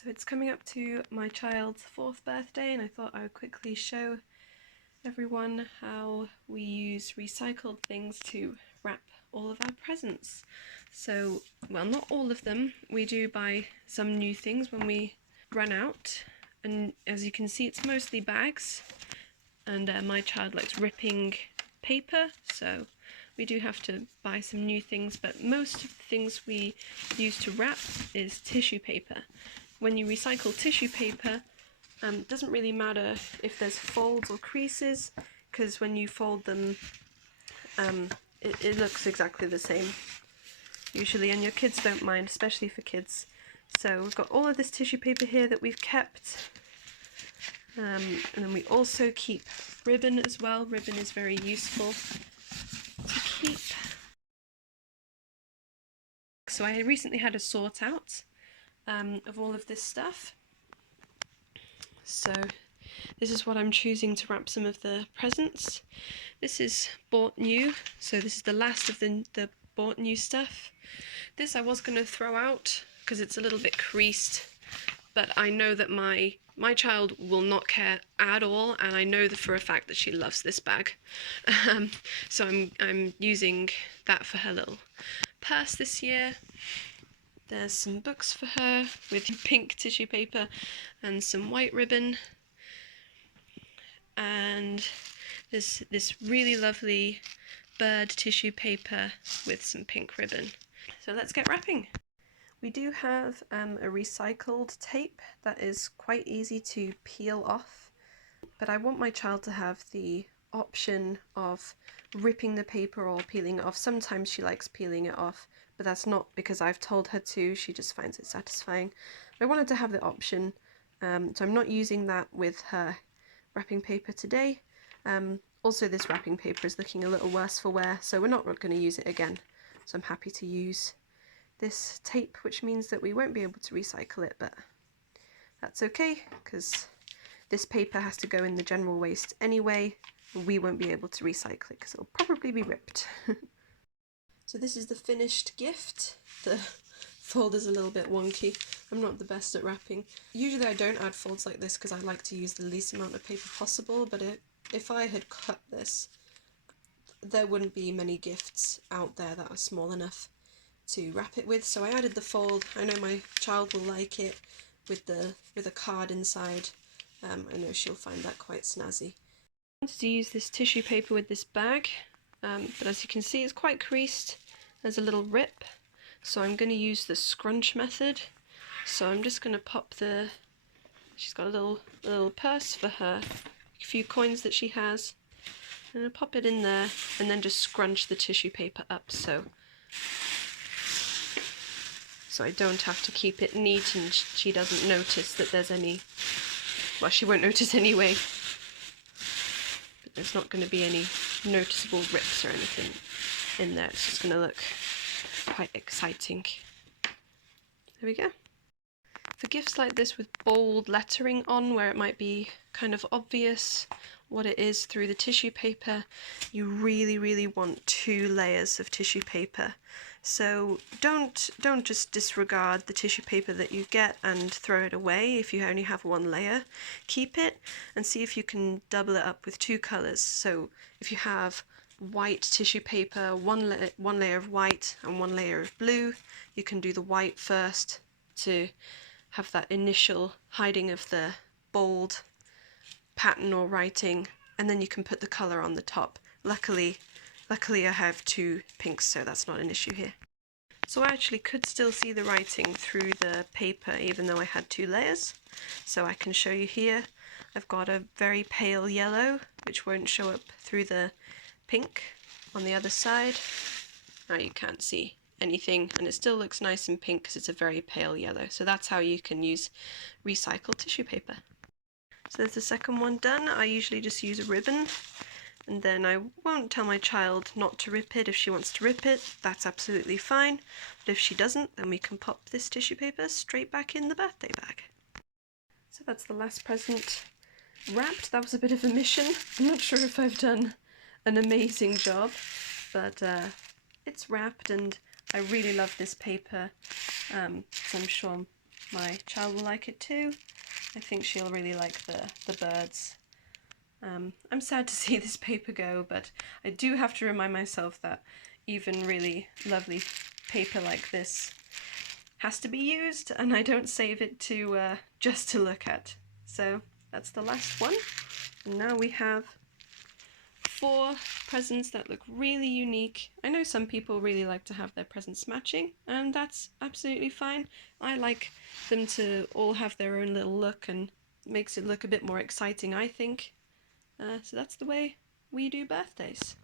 So it's coming up to my child's 4th birthday, and I thought I would quickly show everyone how we use recycled things to wrap all of our presents. So, well, not all of them. We do buy some new things when we run out, and as you can see, it's mostly bags, and my child likes ripping paper, so we do have to buy some new things, but most of the things we use to wrap is tissue paper. When you recycle tissue paper, it doesn't really matter if there's folds or creases, because when you fold them, it looks exactly the same, usually, and your kids don't mind, especially for kids. So we've got all of this tissue paper here that we've kept, and then we also keep ribbon as well. Ribbon is very useful to keep. So I recently had a sort out of all of this stuff. So this is what I'm choosing to wrap some of the presents. This is bought new, so this is the last of the bought new stuff. This I was going to throw out because it's a little bit creased, but I know that my child will not care at all, and I know for a fact that she loves this bag. So I'm using that for her little purse this year. There's some books for her with pink tissue paper and some white ribbon. And there's this really lovely bird tissue paper with some pink ribbon. So let's get wrapping. We do have a recycled tape that is quite easy to peel off, but I want my child to have the option of ripping the paper or peeling it off. Sometimes she likes peeling it off, but that's not because I've told her to, she just finds it satisfying. I wanted to have the option, so I'm not using that with her wrapping paper today. Also, this wrapping paper is looking a little worse for wear, so we're not going to use it again. So I'm happy to use this tape, which means that we won't be able to recycle it, but that's okay, because this paper has to go in the general waste anyway. We won't be able to recycle it because it'll probably be ripped. So this is the finished gift. The folder's a little bit wonky. I'm not the best at wrapping. Usually I don't add folds like this because I like to use the least amount of paper possible, but if I had cut this, there wouldn't be many gifts out there that are small enough to wrap it with, so I added the fold. I know my child will like it with a card inside. I know she'll find that quite snazzy. I wanted to use this tissue paper with this bag, but as you can see it's quite creased. There's a little rip, so I'm going to use the scrunch method. So I'm just going to pop she's got a little purse for her, a few coins that she has. I'm going to pop it in there and then just scrunch the tissue paper up so I don't have to keep it neat and she doesn't notice that there's any, well, she won't notice anyway, but there's not going to be any noticeable rips or anything in there. It's just going to look quite exciting. There we go. For gifts like this with bold lettering on, where it might be kind of obvious what it is through the tissue paper, you really want 2 layers of tissue paper. So don't just disregard the tissue paper that you get and throw it away if you only have 1 layer. Keep it and see if you can double it up with 2 colours. So if you have white tissue paper, one layer of white and 1 layer of blue, you can do the white first to have that initial hiding of the bold pattern or writing, and then you can put the colour on the top. Luckily I have 2 pinks, so that's not an issue here. So I actually could still see the writing through the paper even though I had 2 layers. So I can show you here. I've got a very pale yellow, which won't show up through the pink on the other side. Now you can't see anything, and it still looks nice and pink because it's a very pale yellow. So that's how you can use recycled tissue paper. So there's the second one done. I usually just use a ribbon, and then I won't tell my child not to rip it. If she wants to rip it, that's absolutely fine, but if she doesn't, then we can pop this tissue paper straight back in the birthday bag. So that's the last present wrapped. That was a bit of a mission. I'm not sure if I've done an amazing job, but it's wrapped, and I really love this paper, so I'm sure my child will like it too. I think she'll really like the birds. I'm sad to see this paper go, but I do have to remind myself that even really lovely paper like this has to be used, and I don't save it to just to look at. So that's the last one. And now we have 4 presents that look really unique. I know some people really like to have their presents matching, and that's absolutely fine. I like them to all have their own little look, and makes it look a bit more exciting, I think. So that's the way we do birthdays.